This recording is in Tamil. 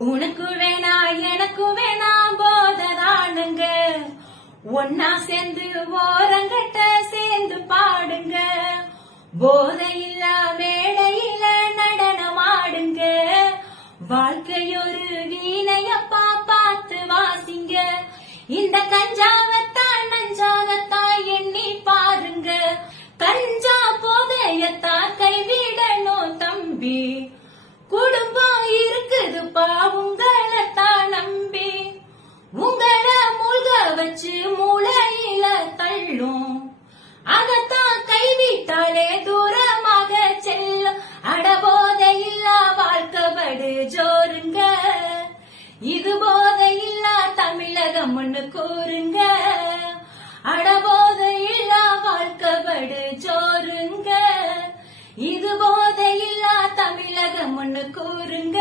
உனக்கு வேணா எனக்கு வேணா போததானுங்க, ஒன்னா சேர்ந்து ஓரங்கட்ட சேர்ந்து பாடுங்க, போதையில்ல மேடையில நடனமாடுங்க, வாழ்க்கையொரு வீணையப்பா பார்த்து வாசிங்க, இந்த கஞ்சாவத்தான் நஞ்சாவத்தான் எண்ணி பாருங்க, கஞ்சா போதையத்தான் கைவிடணும் தம்பி, குடும்பம் இருக்குதுப்பா உங்களைத்தான் நம்பி, உங்களை மூழ்க வச்சு மூளையில தள்ளும், அதத்தான் கைவிட்டாலே தூரமாக செல்லும், அடபோதையில்லா வாழ்க்கைப்படு ஜோருங்க, இது போதையில்லா தமிழகம் ஒண்ணு கூறுங்க, அடபோதையில்லா வாழ்க்கைப்படு ஜோருங்க, இது போதையில்லா தமிழகம் ஒண்ணு கூறுங்க.